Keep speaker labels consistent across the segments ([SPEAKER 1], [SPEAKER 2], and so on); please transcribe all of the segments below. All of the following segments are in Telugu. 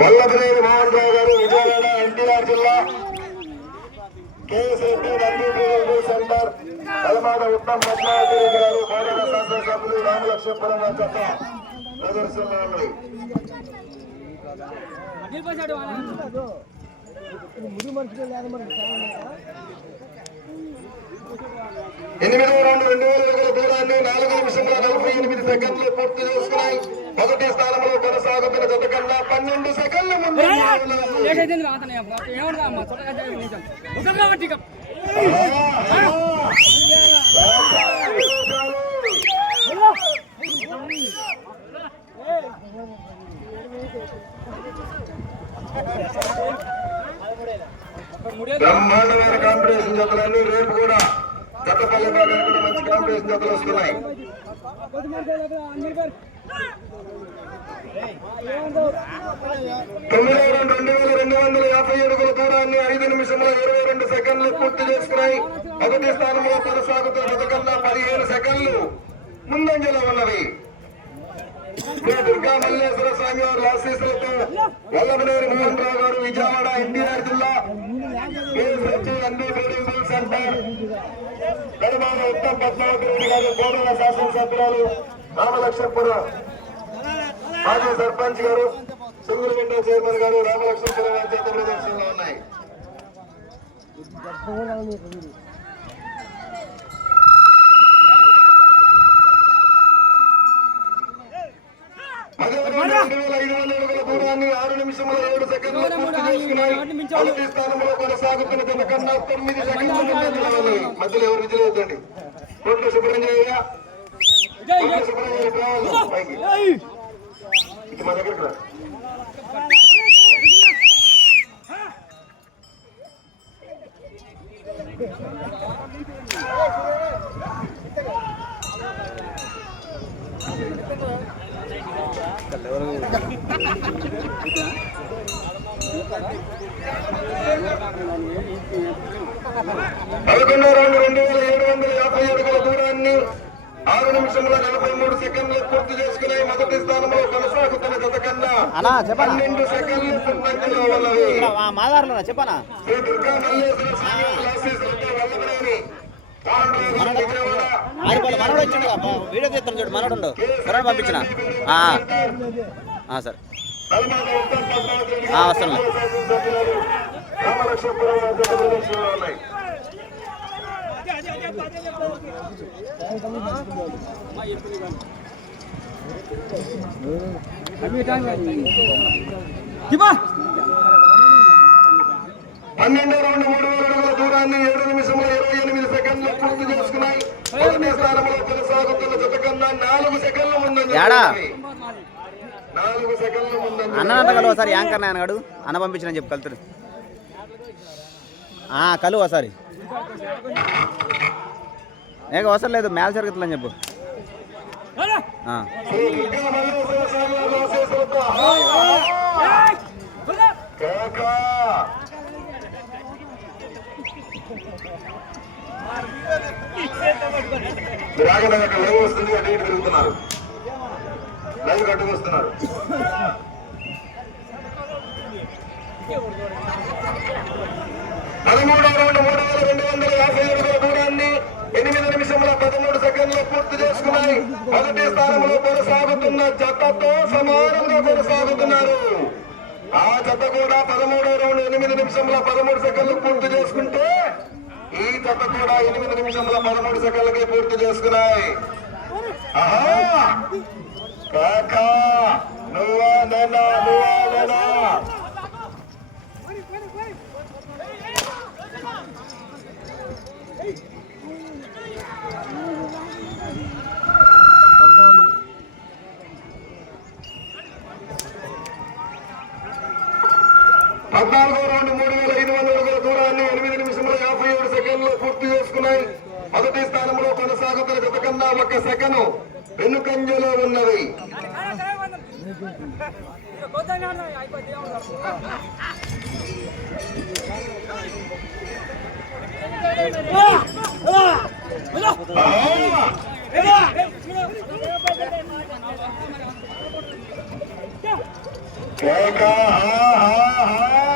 [SPEAKER 1] వల్లభనేని మోహన్ రావు గారు విజయవాడ ఎన్టీఆర్ జిల్లా. KS Reddy Nandi centre. కలమాడ Uttam Padmavathi garu కోడల శాసనసభ్యులు రామలక్ష్మీపురం జత ప్రదర్శనలో. రెండు వేల అడుగుల దూరాన్ని నాలుగు నిమిషముల నలభై ఎనిమిది సెకండ్లు పూర్తి చేసుకున్నాయి. మొదటి స్థానంలో కొనసాగుతున్న జత కన్నా పన్నెండు సెకండ్ల ముందు. బ్రహ్మాండమైన కాంపిటీషన్ జతలన్నీ రేపు కూడా. జత పల్లె మంచి కాంపిటీషన్ జతలు వస్తున్నాయి. తొమ్మిది రౌండ్ రెండు వేల రెండు వందల యాభై అడుగుల దూరాన్ని ఐదు నిమిషంలో ఇరవై రెండు సెకండ్లు పూర్తి చేసుకున్నాయి మొదటి స్థానంలో కొనసాగుతూ జత పదిహేను సెకండ్లు ముందంజలో ఉన్నవి శ్రీ దుర్గా మల్లేశ్వర స్వామి వారి ఆశీస్సులతో వల్లభనేరు మోహన్ రావు గారు విజయవాడ ఎన్టీఆర్ జిల్లా అన్ని సెంటర్. గడమాన ఉత్తమ్ పద్మావతి రెడ్డి గారు గోడల శాసనసభ్యురాలు రామలక్ష్మపురం మాజీ సర్పంచ్ గారు సింగులగుంట చైర్మన్ గారు రామలక్ష్మపురం వారి ప్రదర్శనలో ఉన్నాయి. ఆరు నిమిషముల ఏడు సెకండ్లు పూర్తి చేసుకున్నాయి. మొదటి స్థానంలో కొనసాగుతున్న జత కన్నా తొమ్మిది సెకండ్లు. మధ్యలో ఎవరు శుభ్రం చేయ రోడ్లు శుభ్రం చేయ రావాలి. పైకి. ఇటు మా దగ్గరికి రా. పదకొండో రౌండ్ రెండు వేల ఏడు వందల యాభై అడుగుల దూరాన్ని ఆరు నిమిషముల నలభై మూడు సెకండ్లు పూర్తి చేసుకుని మొదటి స్థానంలో కొనసాగుతున్న జత కన్నా పన్నెండు సెకండ్లు
[SPEAKER 2] చెప్పనా?
[SPEAKER 1] శ్రీ దుర్గా
[SPEAKER 2] మనోడు వచ్చిండు వీడియో తీస్తాను చూడు మనోడు కుర్రాడు పంపించిన. సరే.
[SPEAKER 1] కల్మాద ఉత్తమ్ పద్మావతి రెడ్డి
[SPEAKER 2] ఆ,
[SPEAKER 1] గారు
[SPEAKER 2] వస్తున్నా.
[SPEAKER 1] శాసనసభ్యురాలు రామలక్ష్మపురం వారి చేత ప్రదర్శనలో ఉన్నాయి
[SPEAKER 3] అవి టైం అయింది. దిబ్బా.
[SPEAKER 1] పన్నెండో రౌండ్ మూడు అడుగుల దూరాన్ని ఏడు నిమిషముల ఇరవై ఎనిమిది సెకండ్లు పూర్తి చేసుకున్నాయి స్థానంలో కొనసాగుతున్న జత కన్నా నాలుగు సెకండ్ల? నాలుగు సెకండ్ల ముందంజ
[SPEAKER 2] అన్న కలువ ఒకసారి యాంకర్ నాయన గడు అన్న పంపించిన చెప్పు కలుతురు. ఆ, కలువు ఒకసారి. ఏక అవసరం లేదు మేల జరుగుతుందని చెప్పు.
[SPEAKER 3] అరే.
[SPEAKER 1] లైవ్ వస్తుంది అటు ఇటు తిరుగుతున్నారు. లైవ్ కట్టుకు పదమూడవ రౌండ్ మూడు వేల రెండు వందల యాభై అడుగుల దూరాన్ని ఎనిమిది నిమిషముల పదమూడు సెకండ్లు పూర్తి చేసుకున్నాయి. మొదటి స్థానంలో కొనసాగుతున్న జతతో సమానంగా కొనసాగుతున్నారు. ఆ జత కూడా పదమూడవ రౌండ్ ఎనిమిది నిమిషముల పదమూడు సెకండ్లు పూర్తి చేసుకుంటే ఈ జత కూడా ఎనిమిది నిమిషముల పదమూడు సెకండ్లకి పూర్తి చేసుకున్నాయి. ఆహా! కాకా నువ్వా నేనా నువ్వా నేనా పద్నాలుగో రౌండ్ మూడు వేల ఐదు వందల దూరాన్ని ఎనిమిది నిమిషంలో యాభై ఏడు సెకండ్లు పూర్తి చేసుకున్నాయి. మొదటి స్థానంలో కొనసాగుతున్న గత కన్నా ఒక సెకను వెనుకంజలో ఉన్నది. 嗯好好好好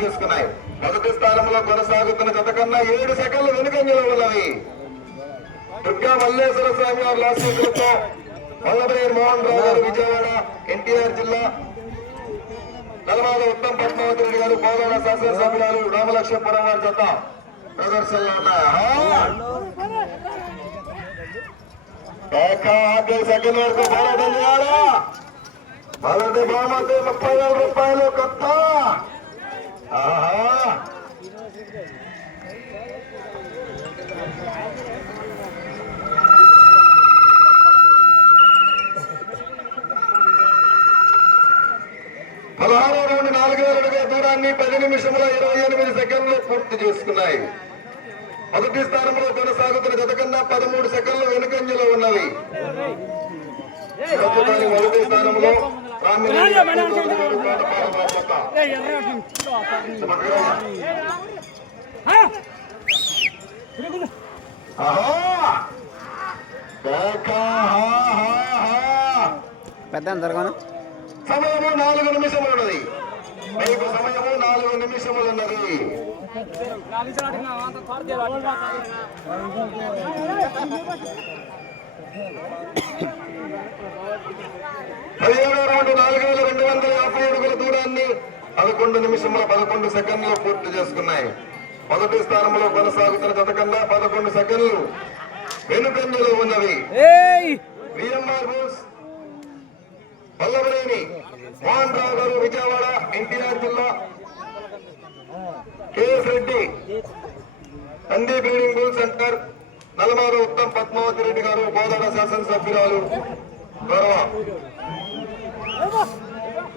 [SPEAKER 1] సెకండ్లు పూర్తి మొదటి స్థానంలో కొనసాగుతున్న గత కన్నా ఏడు సెకండ్లు వెనుకంజలో ఉన్నవి. దుర్గా మల్లేశ్వర స్వామి వారి లాస్టితో వల్లభయ్య మోహన్ రావు గారు విజయవాడ ఎన్టీఆర్ జిల్లా. నల్మాద ఉత్తమ్ పద్మావతి రెడ్డి గారు కోదాడ శాసనసభ్యురాలు రామలక్ష్మీపురం వారి జత ప్రదర్శనలో ఉన్నాయి. సెకండ్ వరకు పోరాటం చేయాలా? మొదటి బహుమతి ముప్పై వేల రూపాయలు కొత్త. పదహారో రౌండ్ నాలుగు అడుగుల దూరాన్ని పది నిమిషముల ఇరవై ఎనిమిది సెకండ్లు పూర్తి చేసుకున్నాయి మొదటి స్థానంలో కొనసాగుతున్న జత కన్నా పదమూడు సెకండ్లు వెనుకంజలో ఉన్నవి. మొదటి స్థానంలో రామిరెడ్డి
[SPEAKER 2] పెద్ద జరగను
[SPEAKER 1] సమయము నాలుగు నిమిషములు ఉన్నది. మీకు సమయము నాలుగు నిమిషములు ఉన్నది. పదిహేడు రౌండ్ నాలుగు వేల రెండు వందల యాభై అడుగుల దూరాన్ని పదకొండు నిమిషముల పదకొండు సెకండ్లు పూర్తి చేసుకున్నాయి. మొదటి స్థానంలో కొనసాగుతున్న జత కన్నా పదకొండు సెకండ్లు వెనుకంజలో ఉన్నవి. వల్లభనేని మోహన్ రావు గారు విజయవాడ ఎన్టీఆర్ జిల్లా KS Reddy Nandi breeding bull centre నలమారు Uttam Padmavathi Reddy garu బోధన శాసనసభ్యురాలు గౌరవ.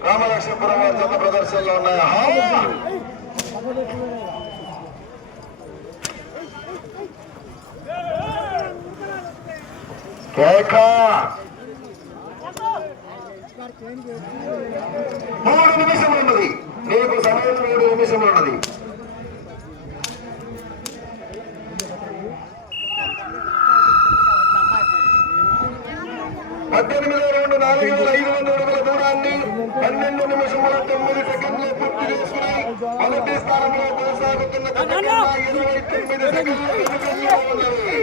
[SPEAKER 1] రామలక్ష్మీపురం వారి జత ప్రదర్శనలో ఉన్నాయి. మూడు నిమిషములు ఉన్నది. నీకు సమయం మూడు నిమిషములు ఉన్నది పద్దెనిమిది రెండు నాలుగు వేల ఐదు వందల అడుగుల దూరాన్ని పన్నెండు నిమిషముల తొమ్మిది సెకండ్లు పూర్తి చేసుకుని మొదటి స్థానంలో కొనసాగుతున్న జత కన్నా ఇరవై తొమ్మిది సెకండ్లు వెనుకంజలో ఉన్నవి.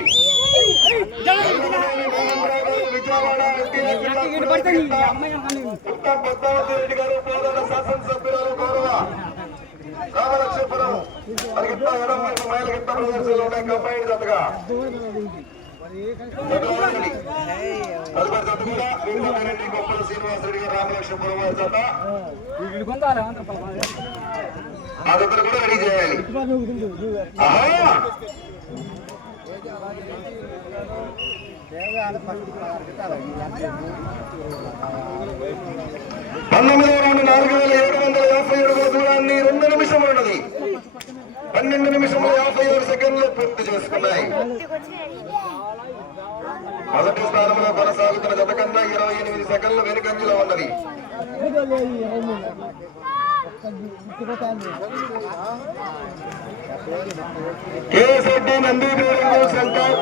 [SPEAKER 1] విజయవాడ ఎన్టీఆర్ జిల్లా
[SPEAKER 3] ఇటు పడితే నీ అమ్మాయి కనుక నీవు.
[SPEAKER 1] ఉత్తమ్ పద్మావతి రెడ్డి గారు పోదాడ శాసనసభ్యురాలు గౌరవ రామలక్ష్మపురం. మరి గిట్ట ఎడం వైపు మైల గిట్ట ప్రదర్శనలు ఉన్నాయి కంబైన్ జతగా. తదుపరి జత కూడా వీరభద్రెడ్డి గొప్పల శ్రీనివాసరెడ్డి గారు రామలక్ష్మపురం వారి జత. ఆ జతను కూడా రెడీ చేయాలి. ఆహా! పంతొమ్మిదవ రెండు నాలుగు వేల ఏడు వందల యాభై ఏడు దూరాన్ని రెండు నిమిషములు ఉన్నది. పన్నెండు నిమిషముల యాభై ఏడు సెకండ్లు పూర్తి చేసుకున్నాయి. మొదటి స్థానంలో కొనసాగుతున్న జత కన్నా ఇరవై ఎనిమిది సెకండ్లు వెనుకంజలో ఉన్నది. కేఎస్రెడ్డి నంది సెంటర్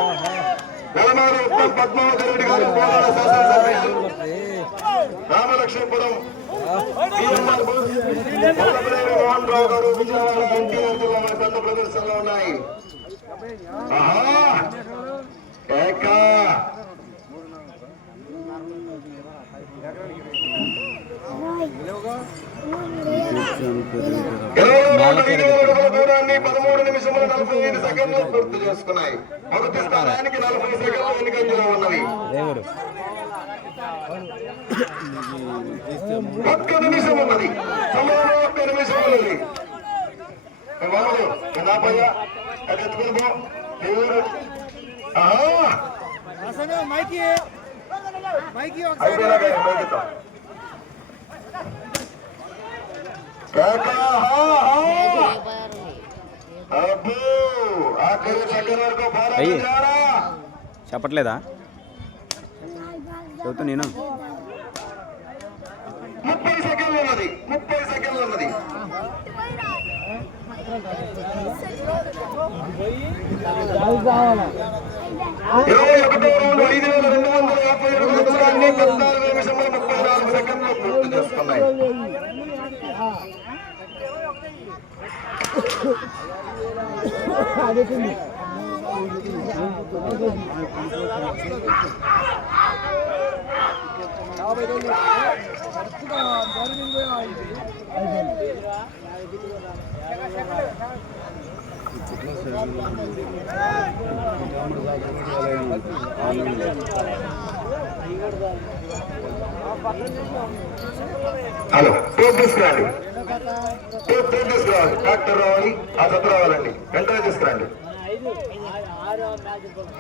[SPEAKER 1] నలమారు పద్మావతి రెడ్డి గారు పోరాడ శాసనసభ్యులు. రామలక్ష్మీపురం. మోహన్ రావు గారు విజయవాడ ఎన్టీఆర్ మన పెద్ద ప్రదర్శనలో ఉన్నాయి. ఏకా! ఇరవై రెండు దూరాన్ని పదమూడు నిమిషముల నలభై ఐదు సెకండ్లు పూర్తి చేసుకున్నాయి మొదటి స్థానానికి నలభై సెకండ్లు ఉన్నవి ఒక్క నిమిషం ఉన్నది సమయం ఒక్క నిమిషం ఉన్నది ఎవరు కేక, హా, హా. అబ్బో, ఆఖరి సెకండ్ వరకు పోరాటం
[SPEAKER 2] అయ్యి. చెప్పట్లేదా? చెబుతా నేను.
[SPEAKER 1] ముప్పై సెకండ్లు ఉన్నది. ముప్పై సెకండ్లు ఉన్నది. ఇరవై ఒకటో రౌండ్ ఐదు వేల రెండు వందల యాభై అడుగుల దూరాన్ని పద్నాలుగు నిమిషముల ముప్పై నాలుగు సెకండ్లు పూర్తి చేసుకున్నాయి. హలో ప్రోగ్రెస్ తీసుకురండి తీసుకురావాలి డాక్టర్ రావాలి ఆ జత రావాలండి వెంటనే తీసుకురండి.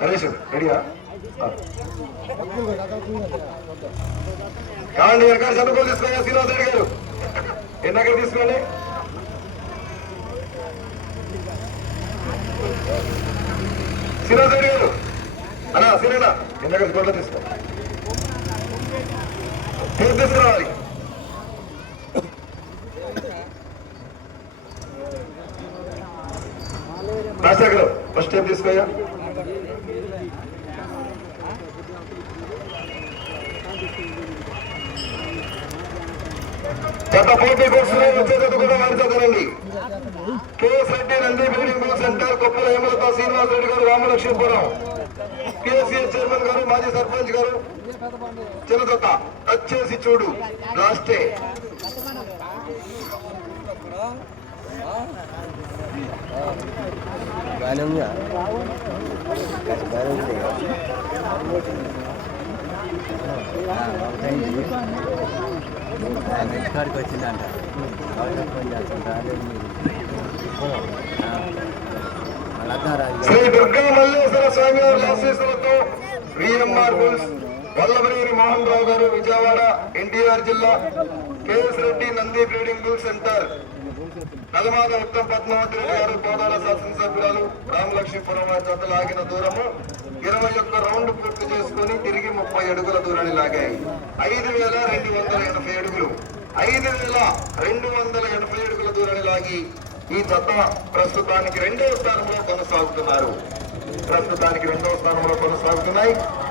[SPEAKER 1] హరీష్ రెడీయా? కావండి ఎక్కడ చదువుకోలు తీసుకోండి శ్రీనివాస రెడ్డి గారు. ఎన్నక్కడ తీసుకోండి శ్రీనివాస రెడ్డి గారు. అన్నా సిరేనా ఎన్నక్కడ గొడ్ల తీసుకురావాలి. ఫస్ట్ గత పోటీ కోర్సులో వచ్చేటట్టు కూడా మాట్లాడతానండి KS Reddy Nandi building centre Koppala Hemalatha Srinivas Reddy garu Ramalakshmipuram. KCS chairman గారు మాజీ సర్పంచ్ గారు. చిన్నదత్త వచ్చేసి చూడు లాస్టే.
[SPEAKER 2] బాగానే ఉందా బాగానే ఉంది కాడికి వచ్చిందంట ఫోన్ చేస్తుంటా
[SPEAKER 1] శ్రీ దుర్గా మల్లేశ్వర స్వామి వారి ఆశీస్సులతో VMR bulls Vallabhaneni Mohan Rao garu Vijayawada NTR జిల్లా KS Reddy Nandi breeding bull centre. Nalamada Uttam Padmavathi Reddy గారు కోదాడ శాసనసభ్యురాలు రామలక్ష్మీపురం వారి జత లాగిన దూరము ఇరవై ఒక్క రౌండ్ పూర్తి చేసుకుని తిరిగి ముప్పై అడుగుల దూరాన్ని లాగాయి. ఐదు వేల రెండు వందల ఎనభై అడుగులు. ఐదు వేల రెండు వందల ఎనభై అడుగుల దూరాన్ని లాగి ఈ జత ప్రస్తుతానికి రెండవ స్థానంలో కొనసాగుతున్నారు. ప్రస్తుతానికి రెండవ స్థానంలో కొనసాగుతున్నాయి.